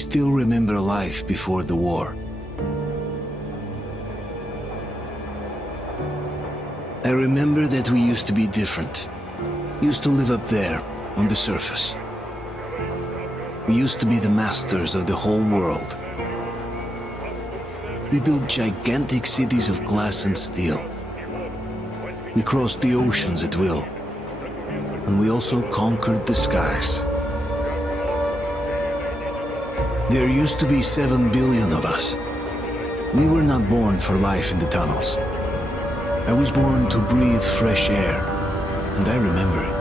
still remember life before the war. I remember that we used to be different. Used to live up there, on the surface. We used to be the masters of the whole world. We built gigantic cities of glass and steel. We crossed the oceans at will. And we also conquered the skies. There used to be 7 billion of us. We were not born for life in the tunnels. I was born to breathe fresh air, and I remember it.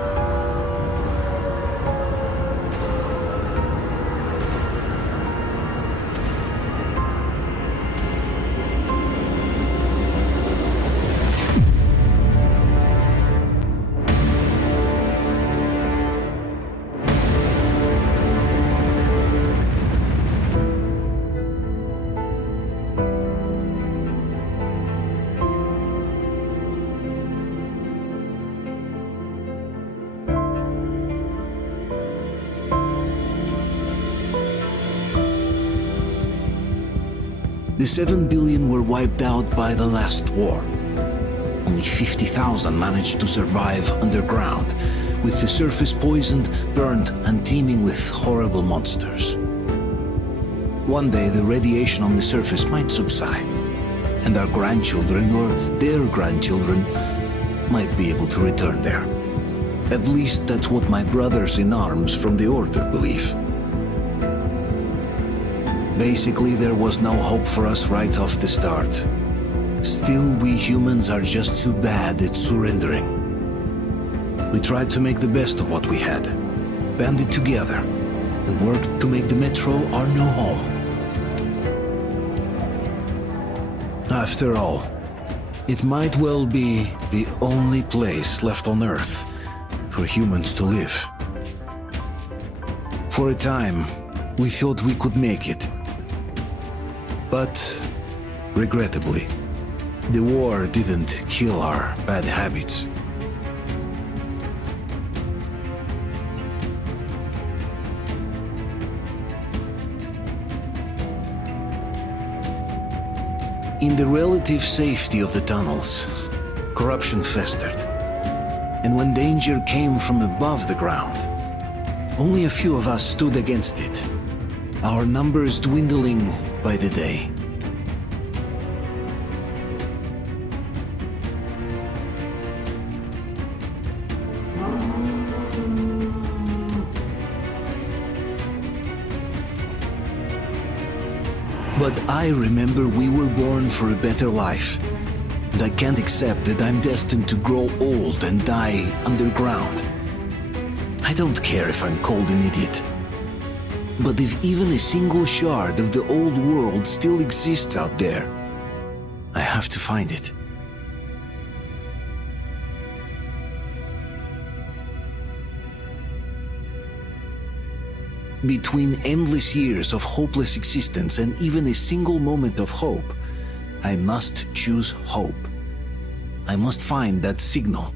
The 7 billion were wiped out by the last war. Only 50,000 managed to survive underground, with the surface poisoned, burned, and teeming with horrible monsters. One day the radiation on the surface might subside, and our grandchildren or their grandchildren might be able to return there. At least that's what my brothers in arms from the Order believe. Basically, there was no hope for us right off the start. Still, we humans are just too bad at surrendering. We tried to make the best of what we had, banded together, and worked to make the Metro our new home. After all, it might well be the only place left on Earth for humans to live. For a time, we thought we could make it. But, regrettably, the war didn't kill our bad habits. In the relative safety of the tunnels, corruption festered. And when danger came from above the ground, only a few of us stood against it, our numbers dwindling by the day. But I remember we were born for a better life, and I can't accept that I'm destined to grow old and die underground. I don't care if I'm called an idiot. But if even a single shard of the old world still exists out there, I have to find it. Between endless years of hopeless existence and even a single moment of hope, I must choose hope. I must find that signal.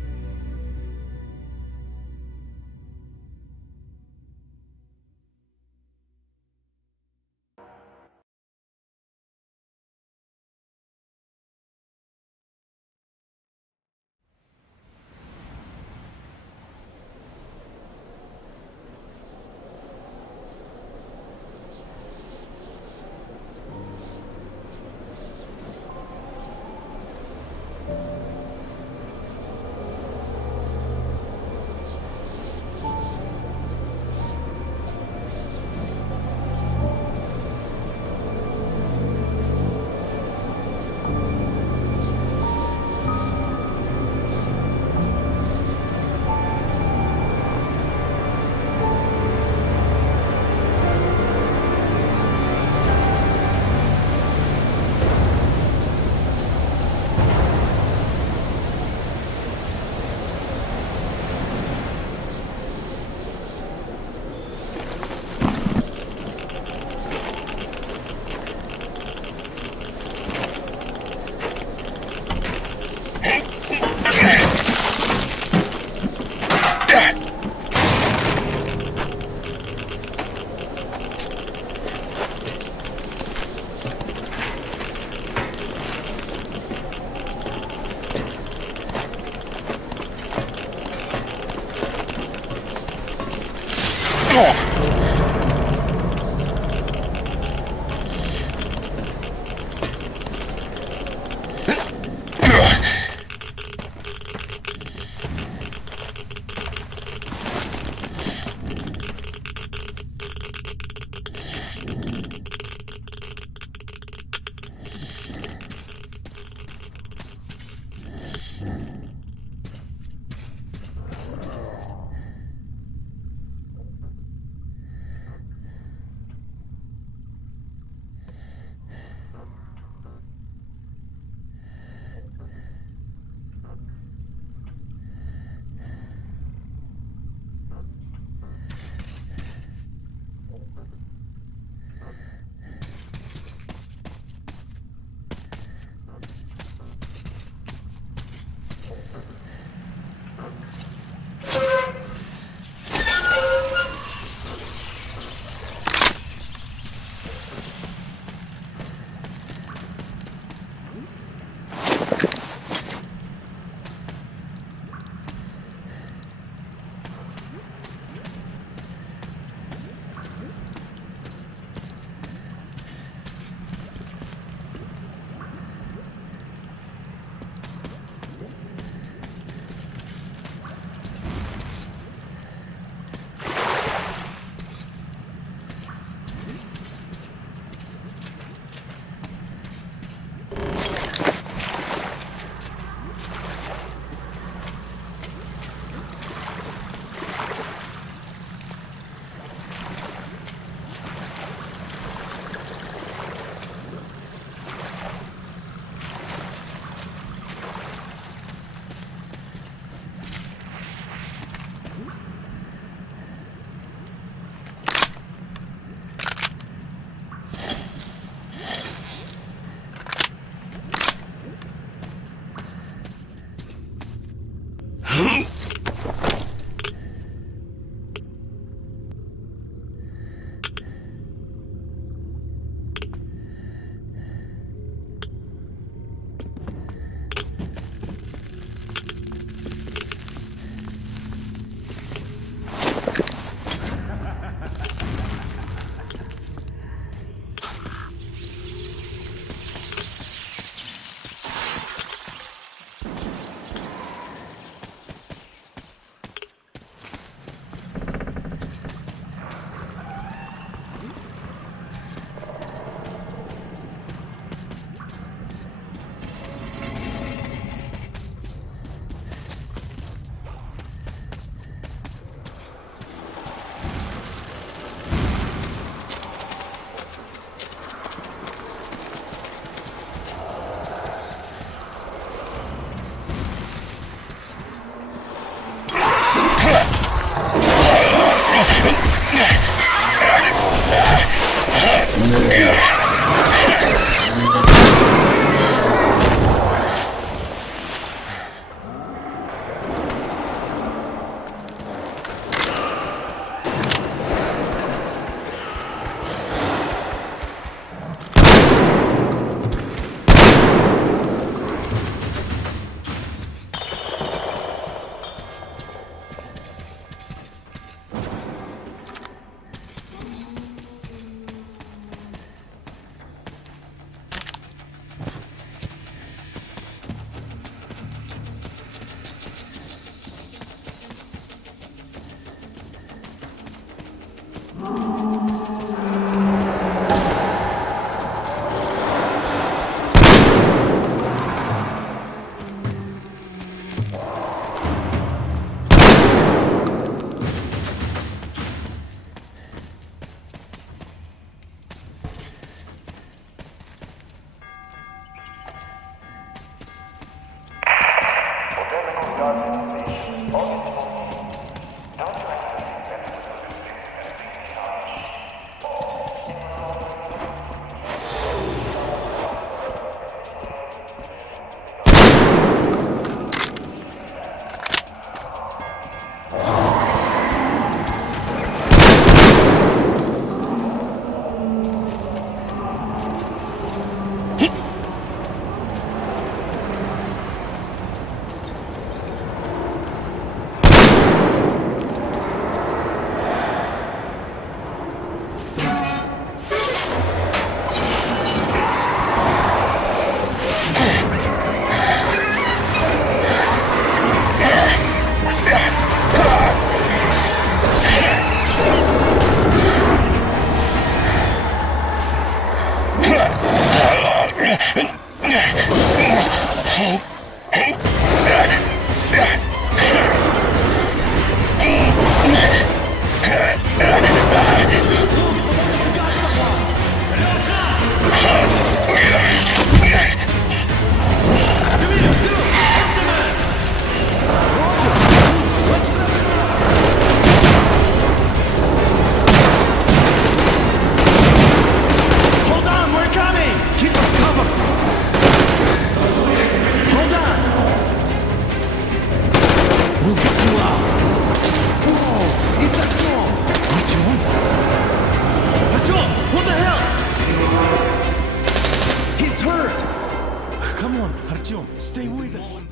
Stay with us.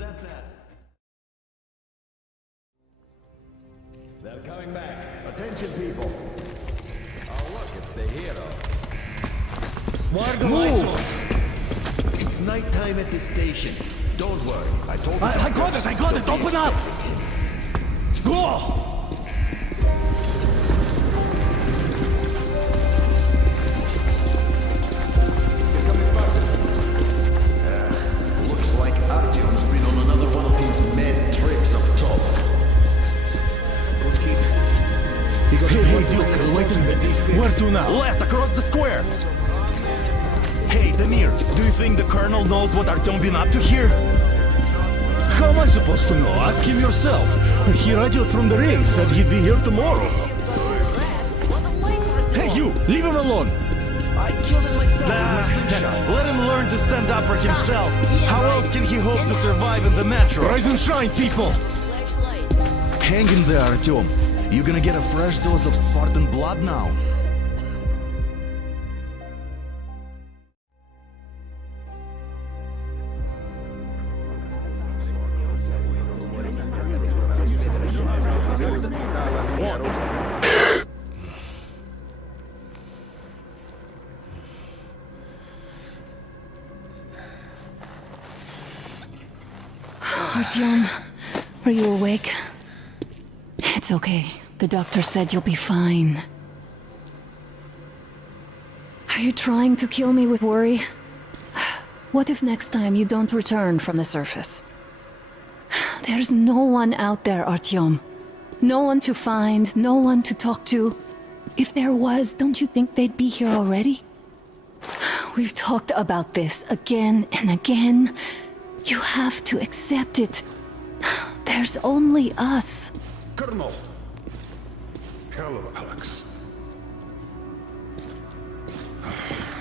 They're coming back. Attention, people. Oh, look, it's the hero. Why are the lights off? It's nighttime at this station. Don't worry. I told you. I got it. Open up. Go! Hey, Duke, wait a minute. Where to now? Left, across the square! Hey, Damir, do you think the Colonel knows what Artyom been up to here? How am I supposed to know? Ask him yourself. He radioed from the ring, said he'd be here tomorrow. Hey, you! Leave him alone! I killed him myself with my slingshot. Let him learn to stand up for himself. How else can he hope to survive in the metro? Rise and shine, people! Hang in there, Artyom. You're gonna get a fresh dose of Spartan blood now. Artyom, are you awake? It's okay. The doctor said you'll be fine. Are you trying to kill me with worry? What if next time you don't return from the surface? There's no one out there, Artyom. No one to find, no one to talk to. If there was, don't you think they'd be here already? We've talked about this again and again. You have to accept it. There's only us. Colonel! Hello, Alex.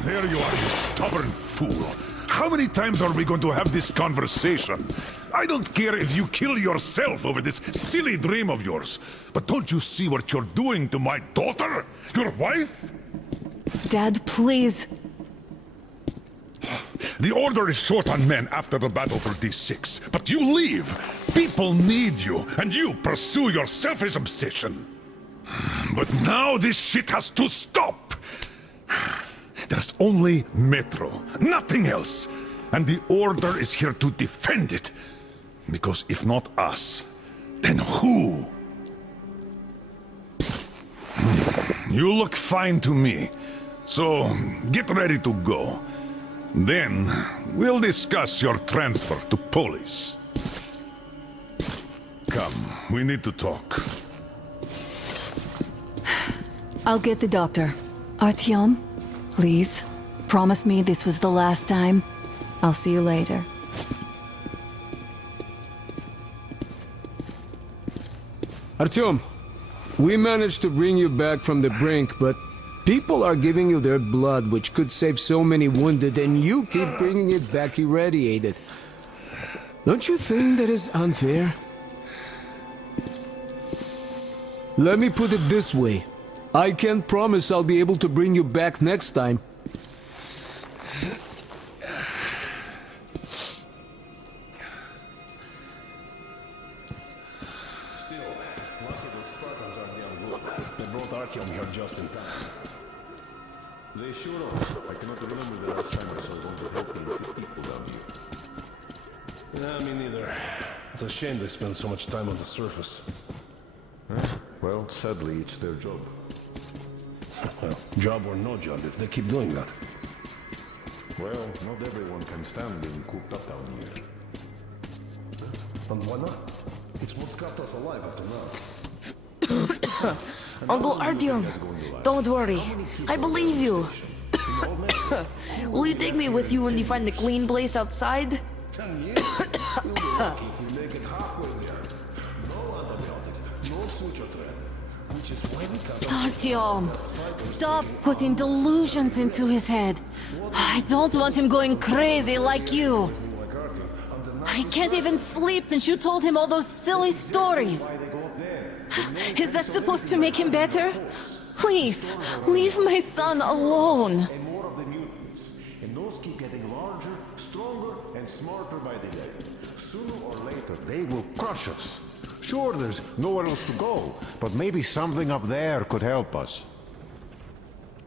There you are, you stubborn fool. How many times are we going to have this conversation? I don't care if you kill yourself over this silly dream of yours, but don't you see what you're doing to my daughter? Your wife? Dad, please. The Order is short on men after the battle for D6, but you leave. People need you, and you pursue your selfish obsession. But now this shit has to stop! There's only Metro, nothing else. And the Order is here to defend it. Because if not us, then who? You look fine to me. So, get ready to go. Then, we'll discuss your transfer to police. Come, we need to talk. I'll get the doctor. Artyom, please, promise me this was the last time. I'll see you later. Artyom, we managed to bring you back from the brink, but people are giving you their blood, which could save so many wounded, and you keep bringing it back irradiated. Don't you think that is unfair? Let me put it this way. I can't promise I'll be able to bring you back next time. They sure are. I cannot remember the last time I saw one to help me with people down here. Yeah, me neither. It's a shame they spend so much time on the surface. Well, sadly, it's their job. Well, job or no job, if they keep doing that. Well, not everyone can stand being cooped up down here. And why not? It's what's kept us alive up to now. Uncle Artyom, don't worry. I believe you. Will you take me with you when you find the clean place outside? 10 years? You'll be lucky if we make it halfway there. No antibiotics, no suture thread. Which is why we got Artyom, stop putting delusions into his head. I don't want him going crazy like you. I can't even sleep since you told him all those silly stories. Is that supposed to make him better? Please, leave my son alone. And more of the mutants. And those keep getting larger, stronger, and smarter by the day. Sooner or later, they will crush us. Sure, there's nowhere else to go, but maybe something up there could help us.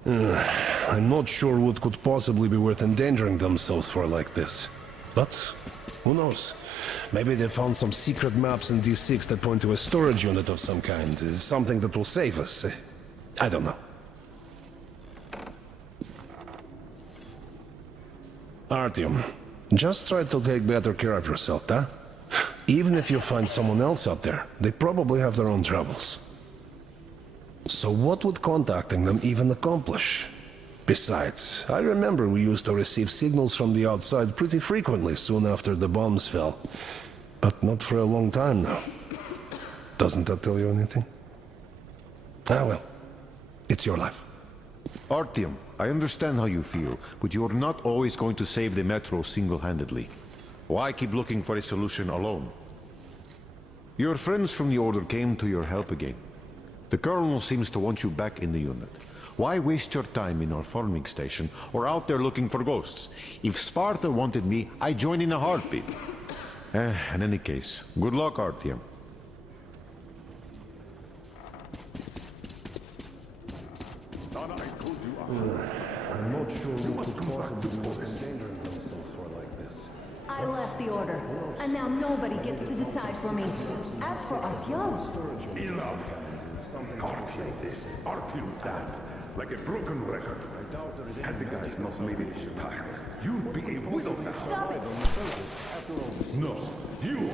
I'm not sure what could possibly be worth endangering themselves for like this. But who knows? Maybe they found some secret maps in D6 that point to a storage unit of some kind. Something that will save us. I don't know. Artyom, just try to take better care of yourself, huh? Even if you find someone else out there, they probably have their own troubles. So what would contacting them even accomplish? Besides, I remember we used to receive signals from the outside pretty frequently soon after the bombs fell. But not for a long time now. Doesn't that tell you anything? Ah well, it's your life. Artyom, I understand how you feel, but you're not always going to save the Metro single-handedly. Why keep looking for a solution alone? Your friends from the Order came to your help again. The Colonel seems to want you back in the unit. Why waste your time in our farming station or out there looking for ghosts? If Sparta wanted me, I'd join in a heartbeat. In any case, good luck, Artyom. I'm not sure what could possibly be worth endangering themselves for like this. I left the order, and now nobody gets to decide for me. As for Artyom, Enough! Can't say this. Artyom died like a broken record. Had the guys not made it this time, you'd be a widow now. stop it! No, you.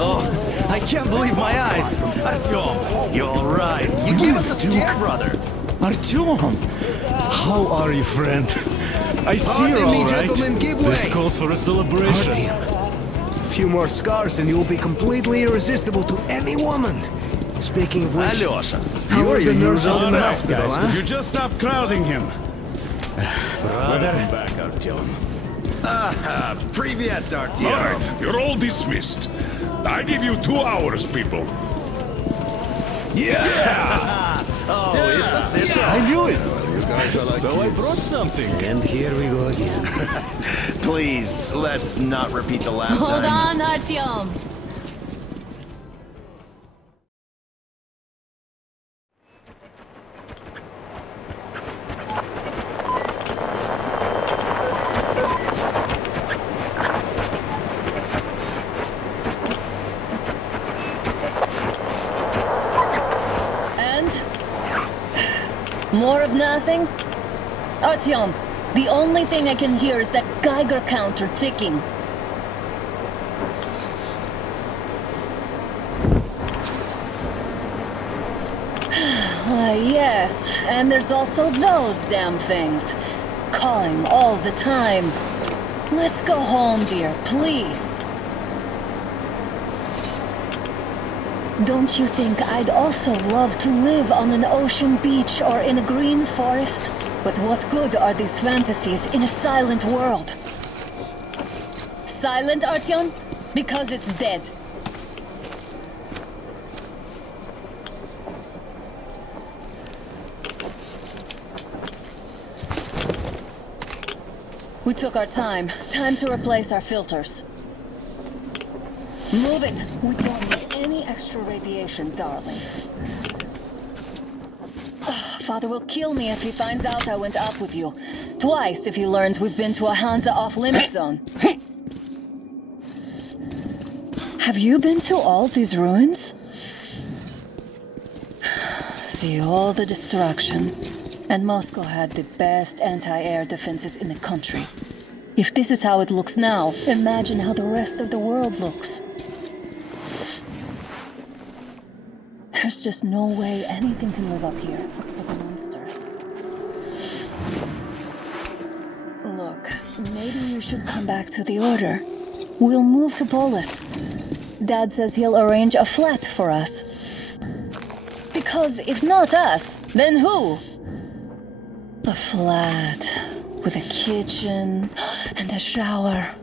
Oh, I can't believe my eyes! Artyom, you're alright. You gave us a scare, brother. Artyom! How are you, friend? I see Pardon you're me, all right. gentlemen, give This way. calls for a celebration. A few more scars and you'll be completely irresistible to any woman. Speaking of which, Alyosha, how are the nurses in the Alright, hospital, guys, huh? could you just stop crowding him? Brother. Welcome back, Artyom. Привет, All Artyom. right, you're all dismissed. I give you 2 hours, people. Yeah! Oh, it's official. I knew it. So I kids. brought something. And here we go again. Please, let's not repeat the last Hold time. on, Artyom! And? More of nothing? Artyom, the only thing I can hear is that Geiger counter ticking. Yes, and there's also those damn things. Calling all the time. Let's go home, dear, please. Don't you think I'd also love to live on an ocean beach or in a green forest? But what good are these fantasies in a silent world? Silent, Artyom? Because it's dead. We took our time. Time to replace our filters. Move it! We don't need any extra radiation, darling. Father will kill me if he finds out I went out with you. Twice if he learns we've been to a Hansa off-limit zone. Have you been to all these ruins? See all the destruction. And Moscow had the best anti-air defenses in the country. If this is how it looks now, imagine how the rest of the world looks. There's just no way anything can live up here but the monsters. Look, maybe you should come back to the Order. We'll move to Polis. Dad says he'll arrange a flat for us. Because if not us, then who? A flat with a kitchen and a shower.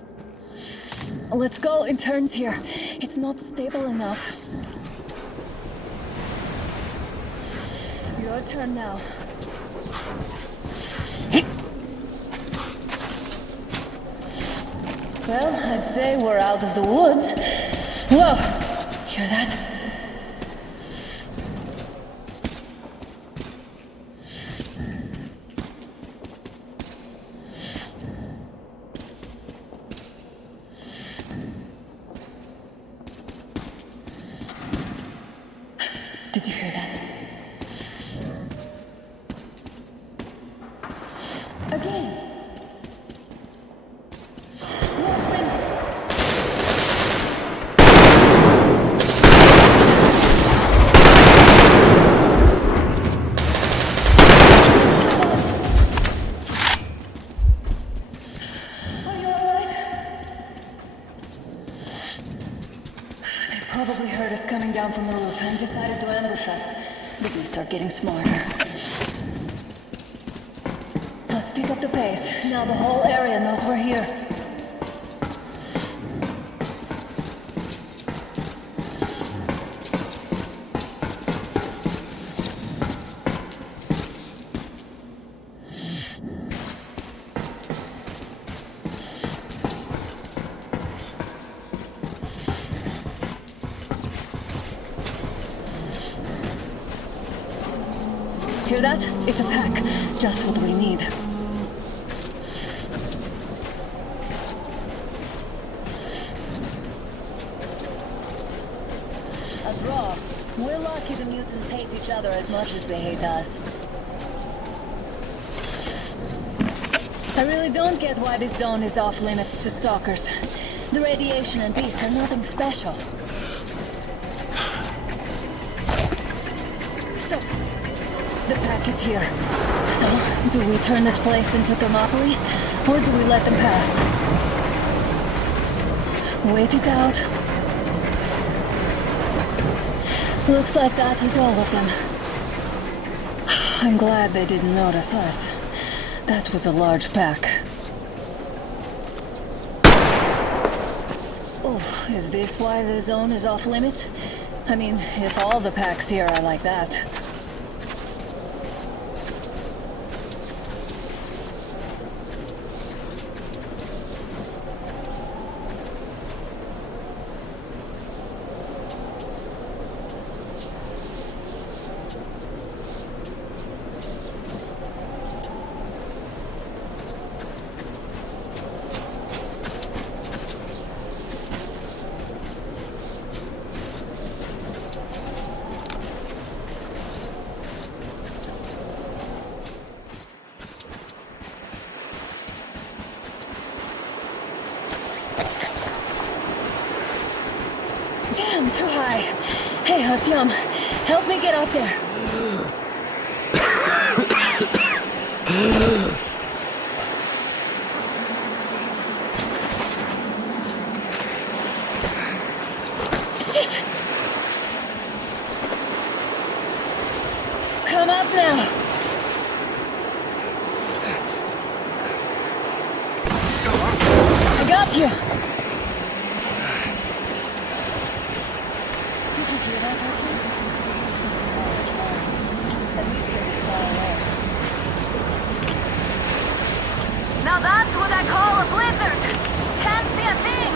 Let's go, it turns here. It's not stable enough. Your turn now. Well, I'd say we're out of the woods. Whoa! Hear that? Did you hear that? Again. Probably heard us coming down from the roof and decided to ambush us. The beasts are getting smarter. Let's pick up the pace. Now the whole area knows we're here. Hear that? It's a pack. Just what we need. A draw. We're lucky the mutants hate each other as much as they hate us. I really don't get why this zone is off limits to stalkers. The radiation and beasts are nothing special. Stop. The pack is here. So, do we turn this place into Thermopylae, or do we let them pass? Wait it out. Looks like that was all of them. I'm glad they didn't notice us. That was a large pack. Oh, is this why the zone is off limits? I mean, if all the packs here are like that. Damn, too high. Hey, Artyom, help me get up there. Shit! Come up now. I got you. Now that's what I call a blizzard. Can't see a thing.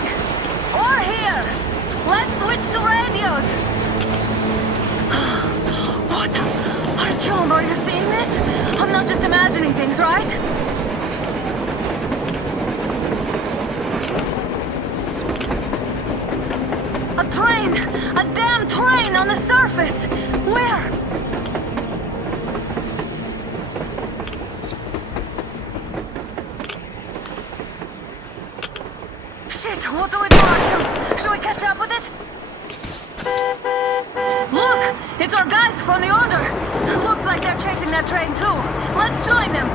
Or hear. Let's switch to radios. What the? Artyom, are you seeing this? I'm not just imagining things, right? A train! A damn train on the surface! Where? What do we do, Artyom? Should we catch up with it? Look! It's our guys from the Order! Looks like they're chasing that train too. Let's join them!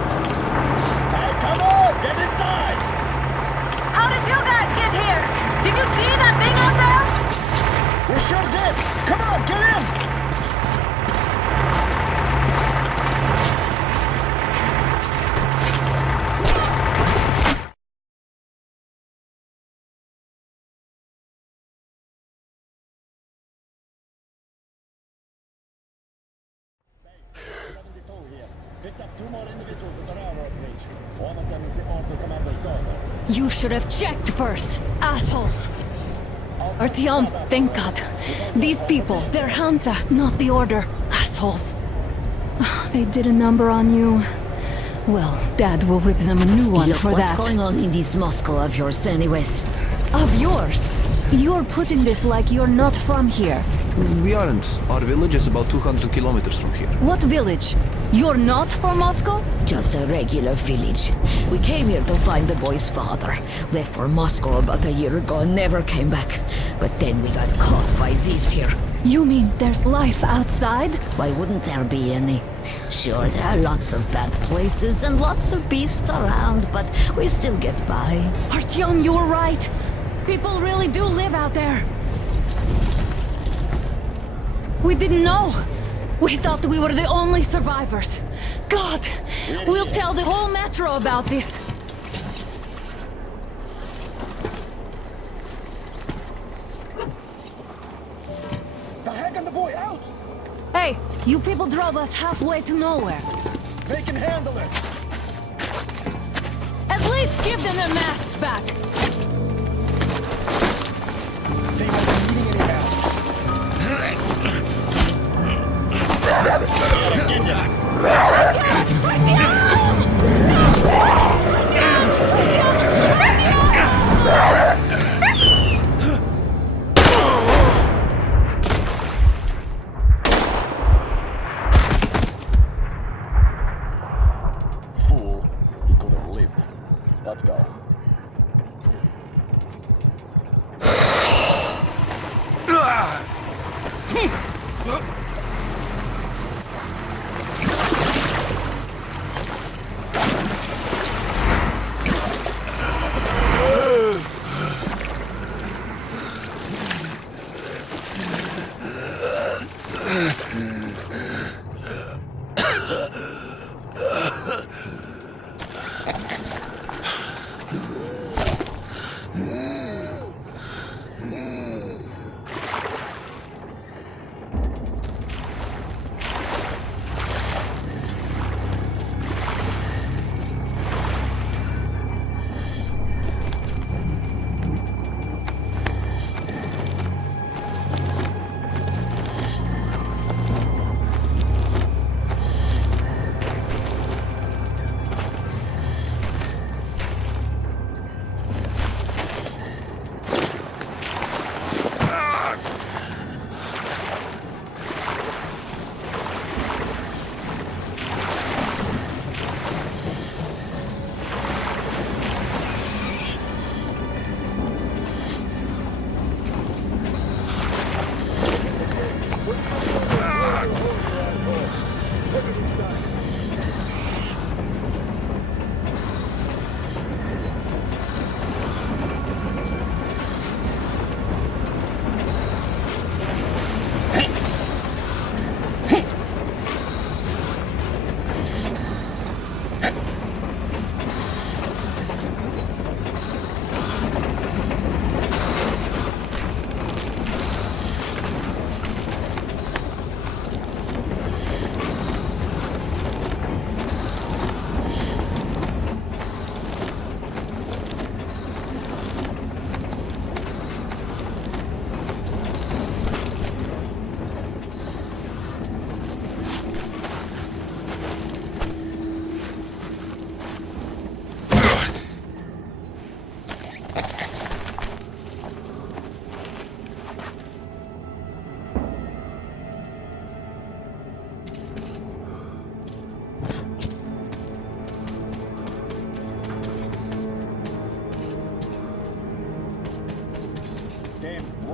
Hey, come on! Get inside! How did you guys get here? Did you see that thing out there? We sure did! Come on, get in! You should have checked first, assholes! Artyom, thank God. These people, they're Hansa, not the Order. Assholes. They did a number on you. Well, Dad will rip them a new one Look, for what's that. going on in this Moscow of yours anyways? Of yours? You're putting this like you're not from here. We aren't. Our village is about 200 kilometers from here. What village? You're not from Moscow? Just a regular village. We came here to find the boy's father. Left for Moscow about a year ago and never came back. But then we got caught by these here. You mean there's life outside? Why wouldn't there be any? Sure, there are lots of bad places and lots of beasts around, but we still get by. Artyom, you were right. People really do live out there. We didn't know. We thought we were the only survivors. God, we'll tell the whole metro about this. The heck and the boy out! Hey, you people drove us halfway to nowhere. They can handle it! At least give them their masks back. They might be needing any help. Fool, he could have lived. Let's go.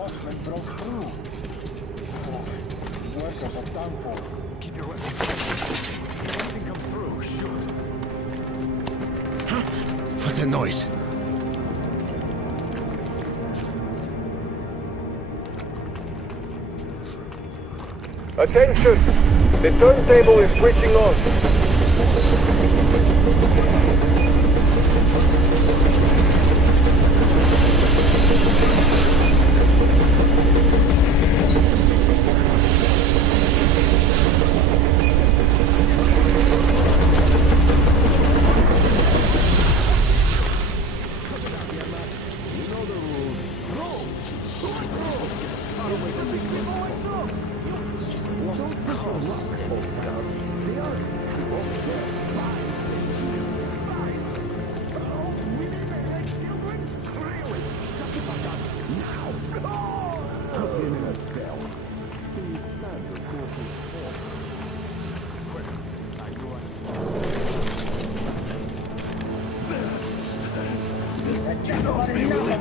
watchman broke through. Workers are done for. Keep your weapons. If anything comes through, shoot. What's that noise? Attention! The turntable is switching on.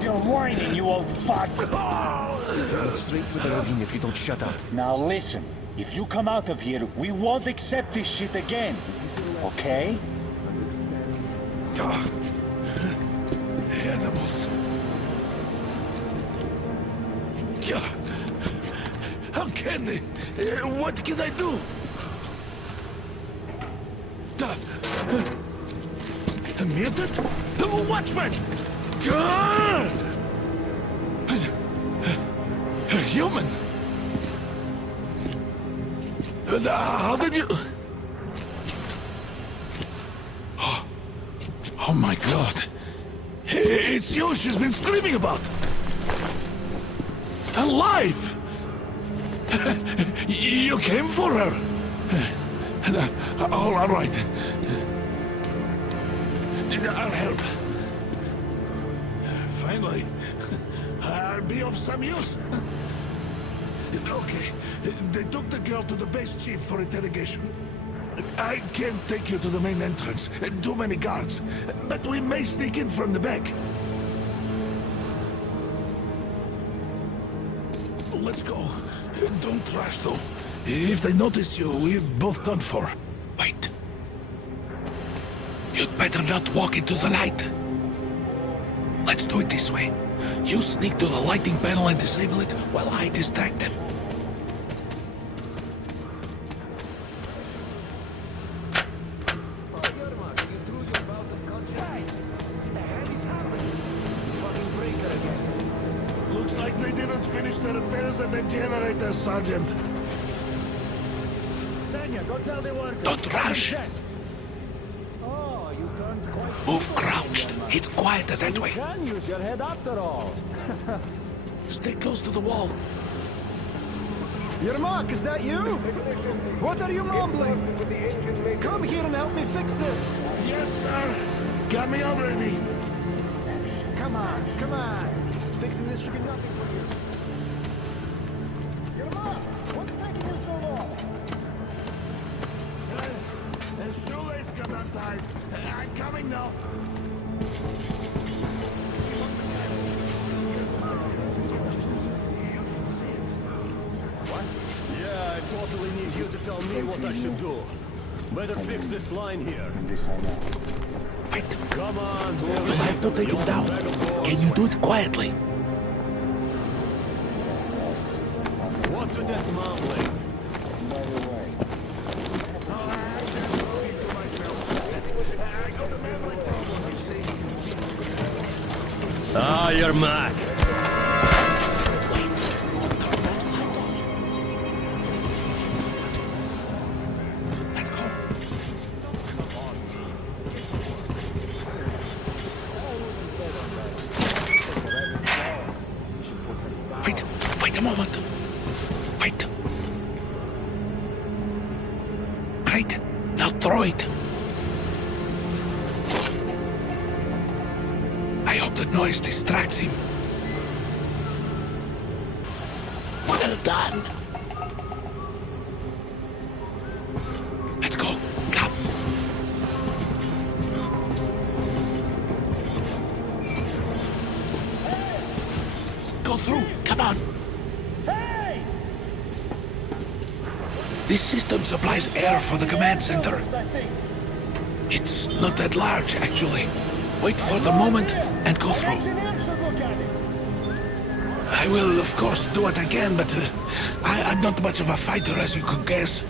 You're whining, you old fuck! Straight to the ravine if you don't shut up. Now listen, if you come out of here, we won't accept this shit again. Okay? Animals. How can they? What can I do? A mutant? Watchman! A human? How did you... Oh my god. It's you she's been screaming about. Alive! You came for her. All right. I'll help. Finally, I'll be of some use. Okay, they took the girl to the base chief for interrogation. I can't take you to the main entrance. Too many guards. But we may sneak in from the back. Let's go. Don't rush, though. If they notice you, we're both done for. Wait. You'd better not walk into the light. Let's do it this way. You sneak to the lighting panel and disable it while I distract them. Looks like they didn't finish the repairs at the generator, Sergeant. Senya, go tell the workers. Don't rush. Oh, you turned quite... Move crouched. It's quieter that way. You can use your head after all. Stay close to the wall. Yermak, is that you? What are you mumbling? Come here and help me fix this. Yes, sir. Got me already. Come on, come on. Fixing this should be nothing for you. Yermak, what's taking you so long? The shoelace got untied. I'm coming now. Yeah, I totally need you to tell me what I should do. Better fix this line here. Wait. Come on, You have to take it down. Can you do it quietly? What's with that mumbling? Ah, you're Mac. Wait a moment. Wait. Great. Now throw it. I hope the noise distracts him. Well done. Let's go. Come. Go through. Come on. This system supplies air for the command center. It's not that large, actually. Wait for the moment and go through. I will, of course, do what I can, but I'm not much of a fighter, as you could guess.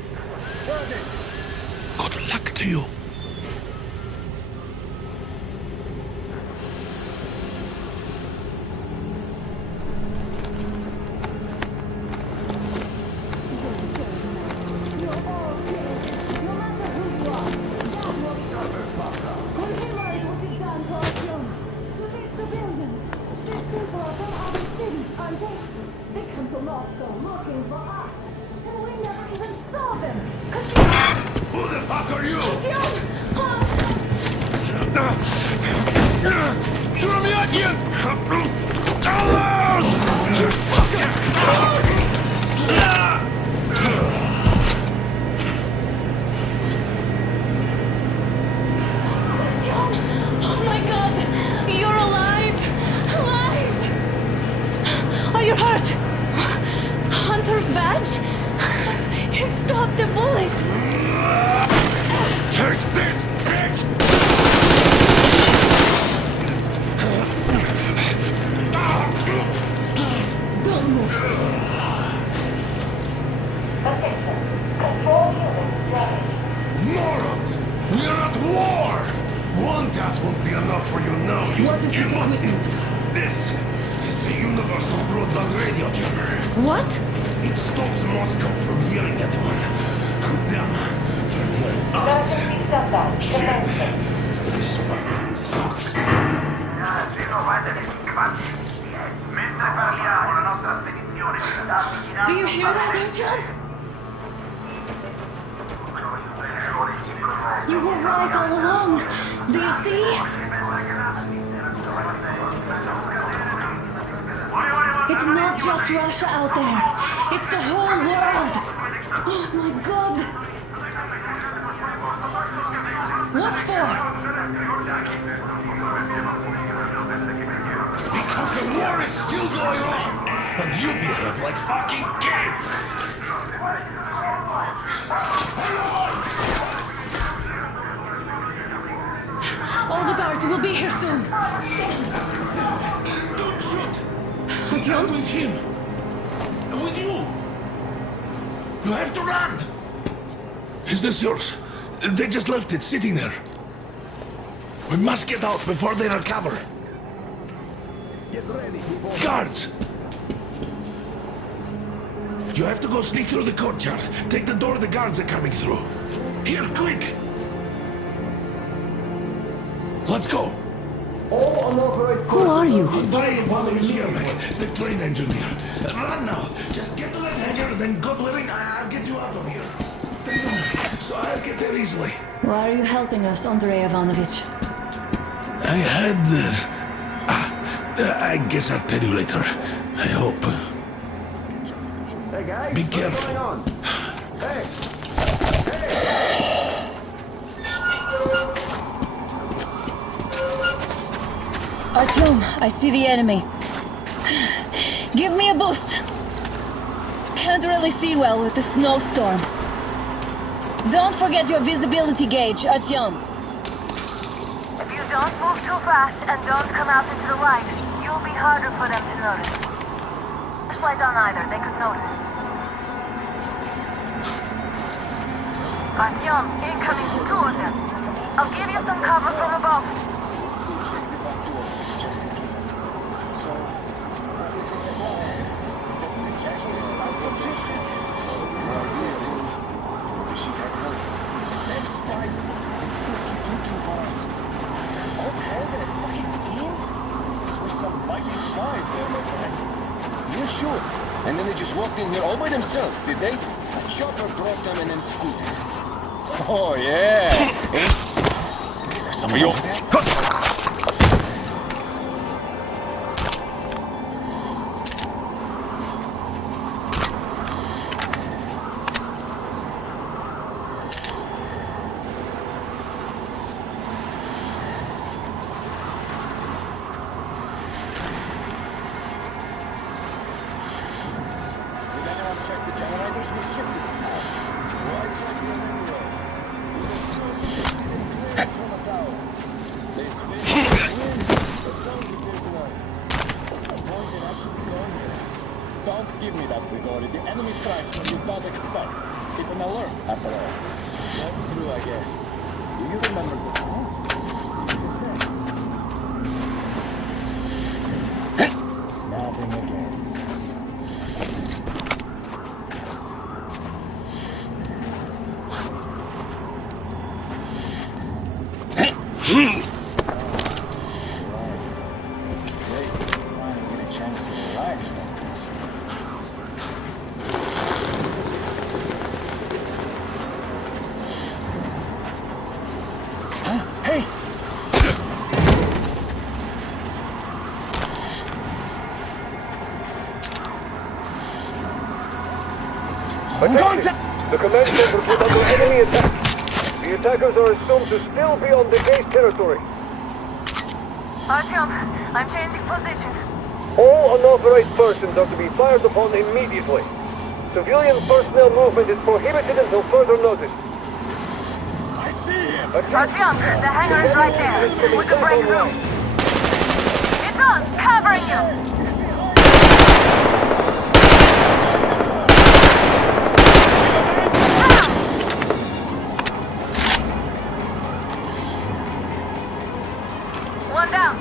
Good luck to you. Who the fuck are you? Oh my god! You're alive! Alive! Are you hurt? Hunter's badge? It stopped the bullet! Take this, bitch! Don't move. Morons! We're at war! One death won't be enough for you now. What is this equipment? This is the universal broadband radio jammer. What? It stops Moscow from hearing anyone. And them from hearing us. Shit. This fucking sucks. Do you hear that, Artyom? You were right all along. Do you see? It's not just Russia out there. It's the whole world. Oh my god. What for? Because the war is still going on. And you behave like fucking kids. All the guards will be here soon. Don't shoot! Artyom? I'm with him. I'm with you. You have to run. Is this yours? They just left it sitting there. We must get out before they recover. Guards! You have to go sneak through the courtyard. Take the door the guards are coming through. Here, quick! Let's go! Who are you? Andrei Ivanovich Yermak, the train engineer. Run now! Just get to that hangar, then God willing, I'll get you out of here. So I'll get there easily. Why are you helping us, Andrei Ivanovich? I had... I guess I'll tell you later. I hope. Hey guys, Be careful. what's going on? Hey! Artyom, I see the enemy. Give me a boost. Can't really see well with the snowstorm. Don't forget your visibility gauge, Artyom. If you don't move too fast and don't come out into the light, you'll be harder for them to notice. Flashlight on either, they could notice. Artyom, incoming, two of them. I'll give you some cover from above. And then they just walked in here all by themselves, did they? A chopper brought them and then scooter. Oh, yeah. Is there somebody over there? With all the enemy strikes you don't expect. Keep an alert, after all. That's true, I guess. Do you remember the song? Nothing again. The command center put under enemy attack. The attackers are assumed to still be on the base territory. Artyom, I'm changing position. All unauthorized persons are to be fired upon immediately. Civilian personnel movement is prohibited until further notice. I see him! Artyom, the hangar is right there. We can break through. It's on! Covering you! One down.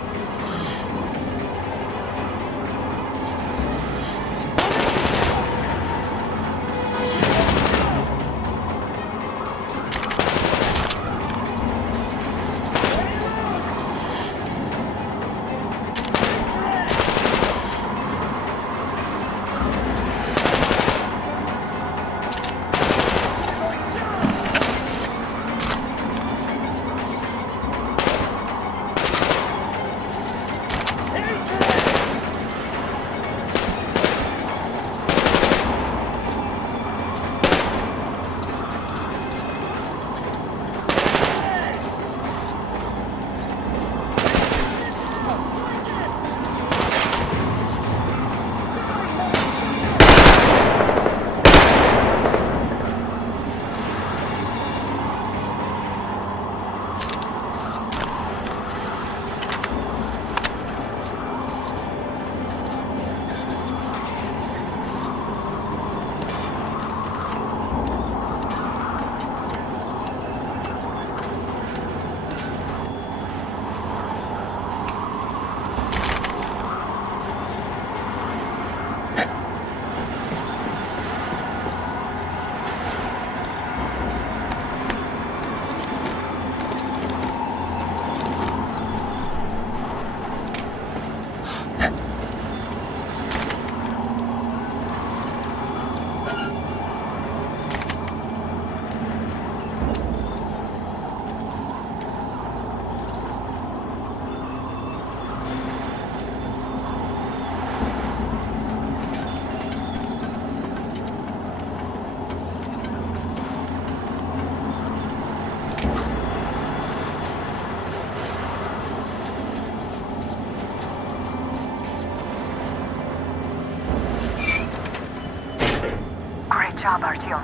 Great job, Artyom.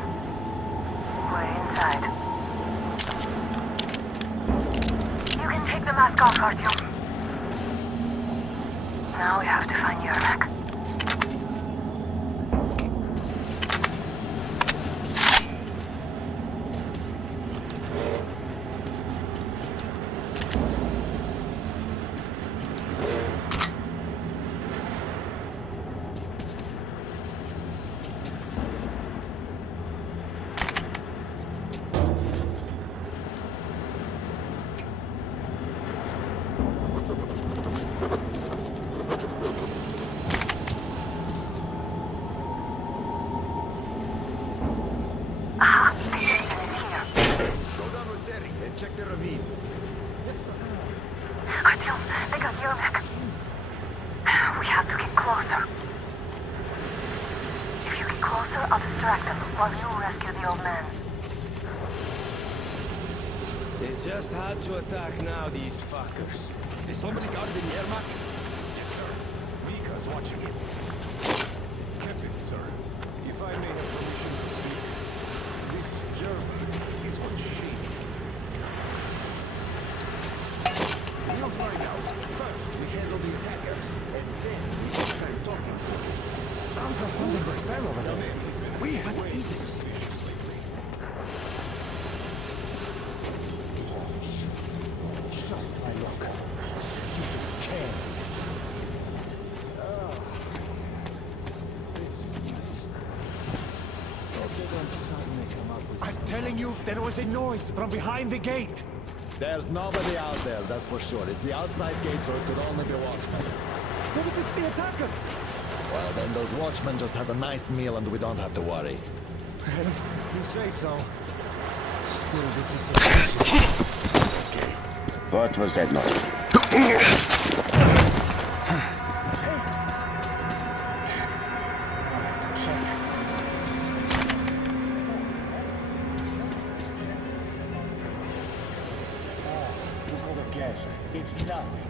We're inside. You can take the mask off, Artyom. Now we have to find Yermak. Check the ravine. Artyom, they got Yermak. We have to get closer. If you get closer, I'll distract them while you rescue the old man. They just had to attack now, these fuckers. Is somebody guarding Yermak? Yes, sir. Mika's watching it. Captain, sir, if I may have permission to speak, this Yermak is what she... We'll find out. First, we handle the attackers, and then we start talking. Sounds like something's astir over there. What is it? Just my luck. Stupid can. I'm telling you, there was a noise from behind the gate. There's nobody out there, that's for sure. It's the outside gate, so it could only be watchmen. What if it's the attackers? Well, then those watchmen just had a nice meal and we don't have to worry. You say so. Still, this is suspicious. What was that noise? It's nothing.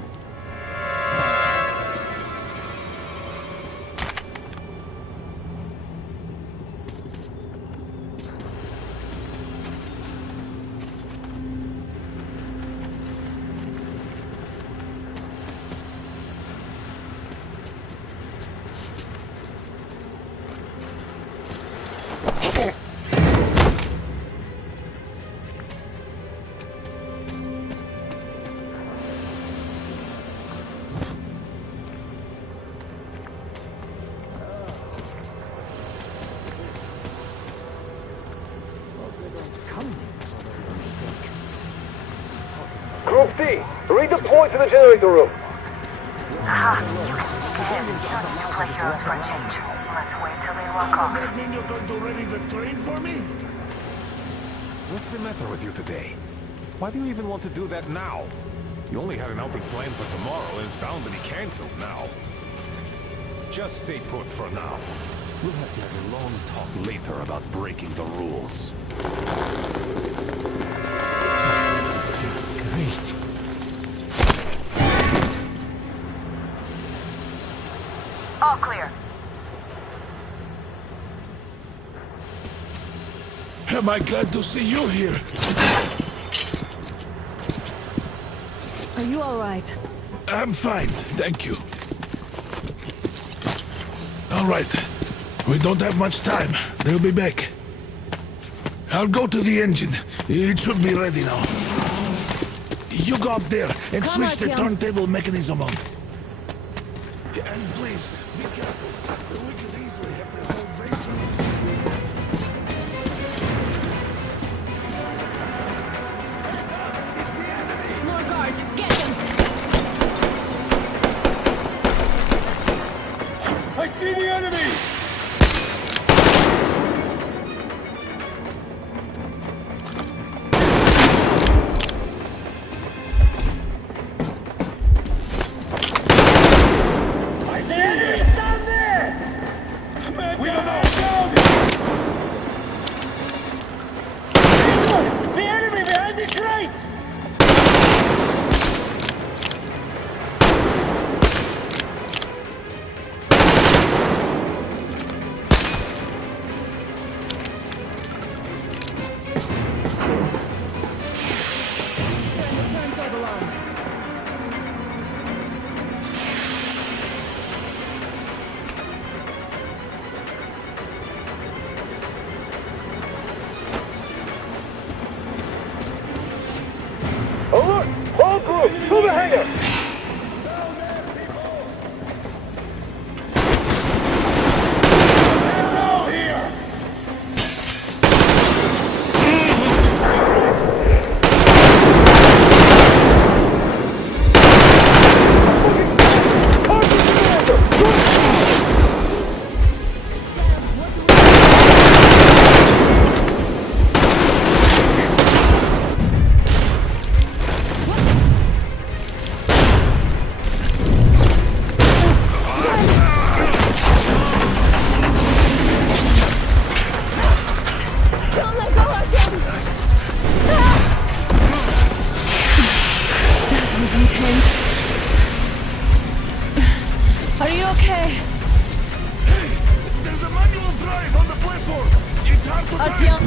Group D, redeploy to the generator room. Ha! You can sneak ahead. You don't need to play heroes for a change. Let's wait till they walk off. Does that mean you're going to ready the train for me? What's the matter with you today? Why do you even want to do that now? You only had an outing planned for tomorrow, and it's bound to be cancelled now. Just stay put for now. We'll have to have a long talk later about breaking the rules. Great. All clear. Am I glad to see you here? Are you all right? I'm fine, thank you. All right. We don't have much time. They'll be back. I'll go to the engine. It should be ready now. You go up there and Come switch on, the Tim. turntable mechanism on. And please, be careful. We could easily have the whole base on More guards, get them! I see the enemy! I see it! Down there! We don't know! The enemy behind the crates! Turn the turntable on. Alert! All groups, to the hangar! Don't let go of him! That was intense. Are you okay? Hey! There's a manual drive on the platform! It's hard to drive! Artyom!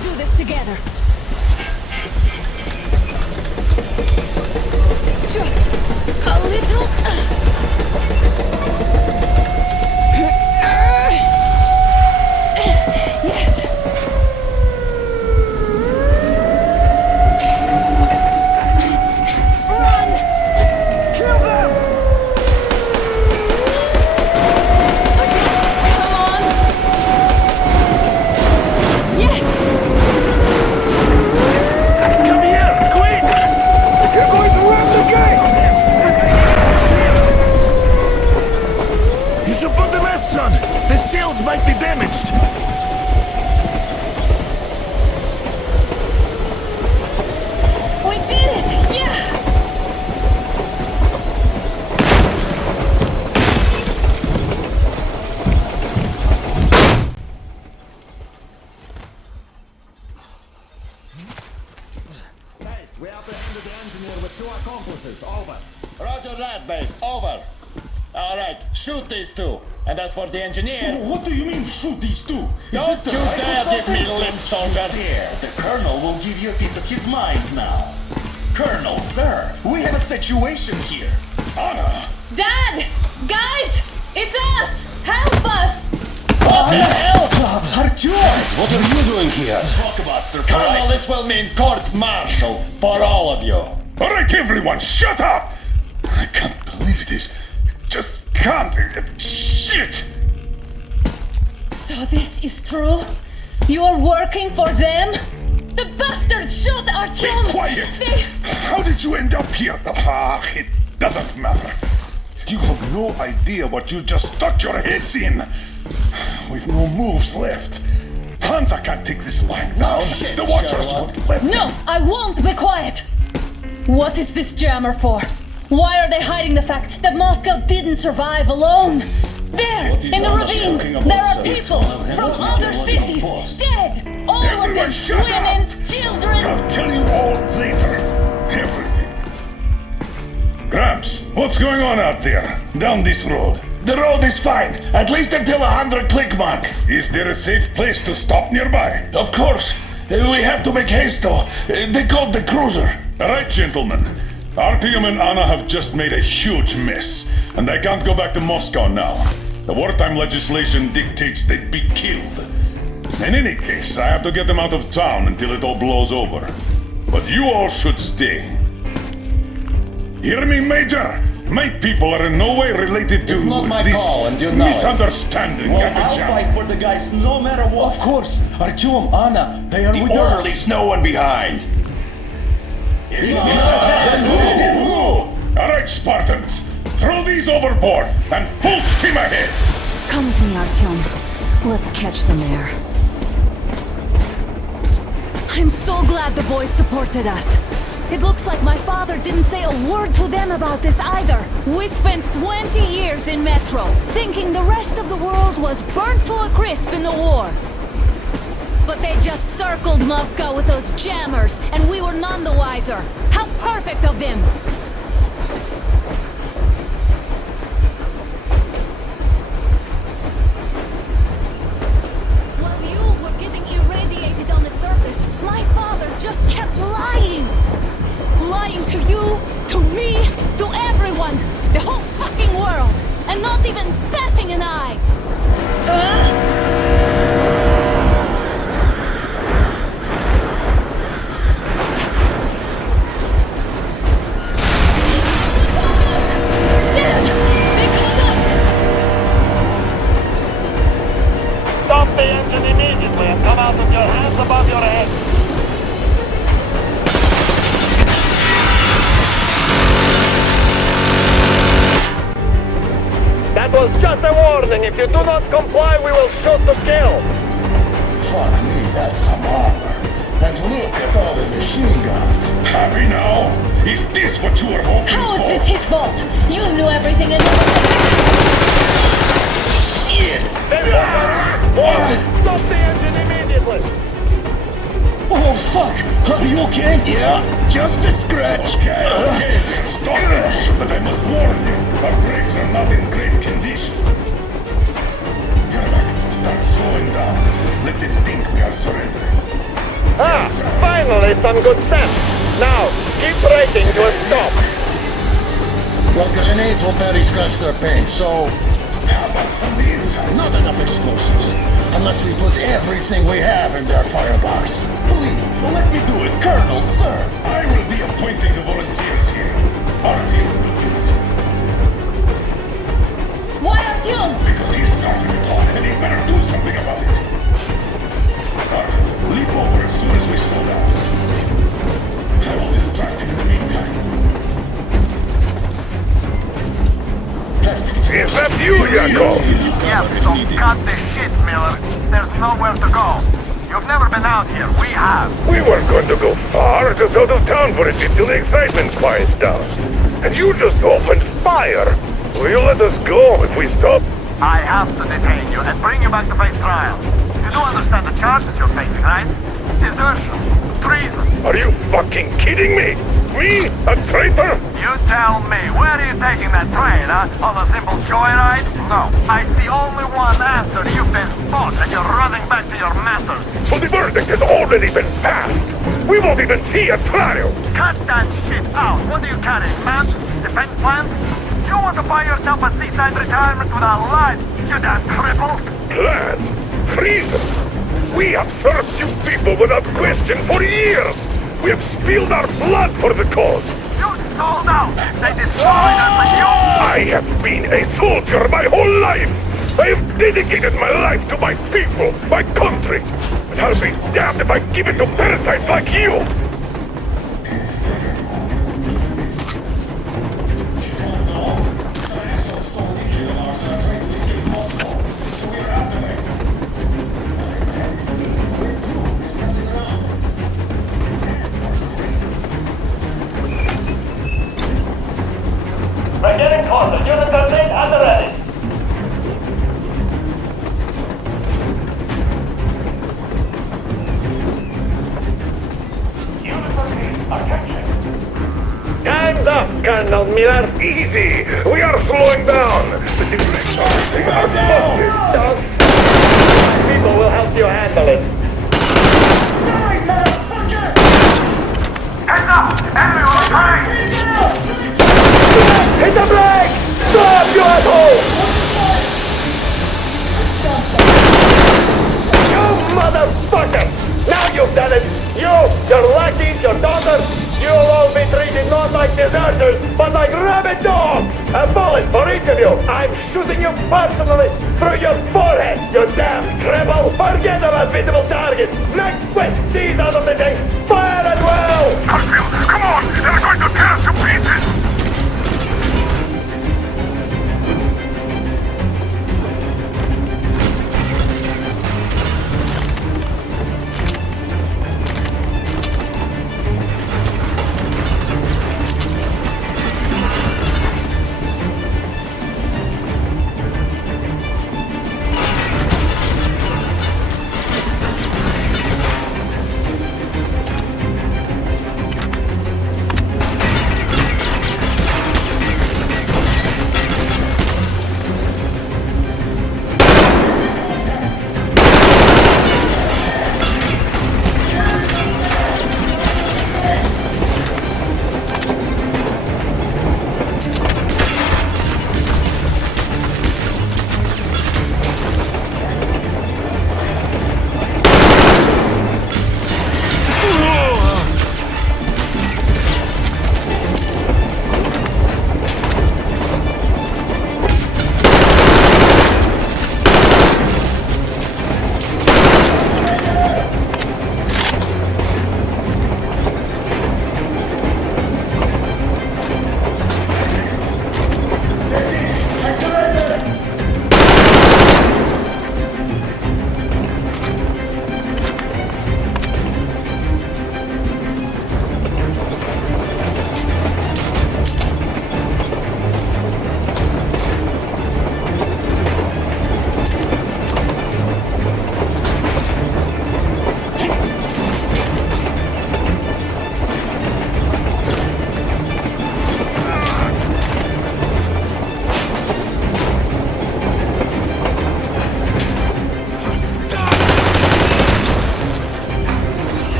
Let's do this together. Just a little. Yes. Run! Kill them! Come on! Yes! Come here, quick! You're going to ram the gate! You should put the mast on. The sails might be damaged. We did it! Yeah! We apprehended the engineer with 2 accomplices. Over. Roger that, base. Over. All right, shoot these 2. And as for the engineer... What do you mean, shoot these 2? Don't you dare give me lip, soldier! Here, the Colonel will give you a piece of his mind now. Colonel, sir, we have a situation here. Anna! Dad! Guys! It's us! Help us! What the hell? Artyom, what are you doing here? Talk about surprise. Colonel, this will mean court-martial for all of you. All right, everyone, shut up! I can't believe this. Just can't. Shit! So this is true? You're working for them? The bastards shot Artyom! Be quiet! How did you end up here? It doesn't matter. You have no idea what you just stuck your heads in. We've no moves left. Hansa can't take this line down. The Watchers won't let them. No, I won't be quiet! What is this jammer for? Why are they hiding the fact that Moscow didn't survive alone? There, in the ravine, there are people from other cities, dead! All of them, women, children! I'll tell you all later. Everything. Gramps, what's going on out there? Down this road? The road is fine, at least until 100 click mark. Is there a safe place to stop nearby? Of course. We have to make haste though. They called the cruiser. All right, gentlemen. Artyom and Anna have just made a huge mess, and they can't go back to Moscow now. The wartime legislation dictates they'd be killed. In any case, I have to get them out of town until it all blows over. But you all should stay. Hear me, Major? My people are in no way related to Not my this call, and you know it. misunderstanding Well, at the I'll jam. fight for the guys no matter what. Of course. Artyom, Anna, they are with us. Leaves no one behind. All right, Spartans. Throw these overboard and full steam ahead. Come with me, Artyom. Let's catch some air. I'm so glad the boys supported us. It looks like my father didn't say a word to them about this either. We spent 20 years in Metro, thinking the rest of the world was burnt to a crisp in the war. But they just circled Moscow with those jammers, and we were none the wiser. How perfect of them! While you were getting irradiated on the surface, my father just kept lying! Lying to you, to me, to everyone! The whole fucking world! And not even batting an eye! Stop the engine immediately and come out with your hands above your head. That was just a warning. If you do not comply, we will shoot to kill. Fuck me, that's some armor. And look at all the machine guns. Happy now? Is this what you were hoping How is for? this his fault? You knew everything and... Shit! Stop the engine immediately! Oh, fuck! Are you okay? Yeah, just a scratch. Okay, stop it! But I must warn you, our brakes are not in great condition. Yermak, start slowing down. Let them think we are surrendering. some good sense. Now, keep braking to a stop. Well, grenades will barely scratch their paint, so... How about from the inside? Not enough explosives. Unless we put everything we have in their firebox. Please, let me do it, Colonel, sir. I will be appointing the volunteers here. Artyom will do it. Why Artyom? Because he's starting the clock and he better do something about it. Artyom, leap over as soon as we slow down. I will distract him in the meantime. Is that you, Yakov? Yeah, so cut the shit, Miller. There's nowhere to go. You've never been out here. We have. We weren't going to go far, just out of town for a bit till the excitement quiets down. And you just opened fire. Will you let us go if we stop? I have to detain you and bring you back to face trial. You do understand the charges you're facing, right? Desertion. Treason. Are you fucking kidding me? Me? A traitor? You tell me, where are you taking that train, huh? On a simple joyride? No, I see only one answer. You've been spotted and you're running back to your masters. So the verdict has already been passed. We won't even see a trial. Cut that shit out. What are you carrying, maps? Defense plans? You want to buy yourself a seaside retirement without life, you damn cripple? Plans? Treason? We have served you people without question for years. We have spilled our blood for the cause. You sold out. They destroyed us and you... I have been a soldier my whole life. I have dedicated my life to my people, my country. But I'll be damned if I give it to parasites like you. We're getting closer. Units are made and ready. Units are made. Attention. Time's up, Colonel Miller. Easy. We are slowing down. The deflectors are busted. Don't. People will help you handle it. Heads up! Enemy on the train! Hit the brake! Stop, you asshole! You motherfucker! Now you've done it! You, your lackeys, your daughters, you'll all be treated not like deserters, but like rabid dogs! A bullet for each of you! I'm shooting you personally through your forehead, you damn cripple! Forget about visible targets! Next quick, seize out of the thing! Fire at will! Come on! They're going to tear us to pieces!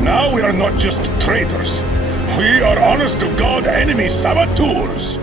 Now we are not just traitors. We are honest-to-God enemy saboteurs.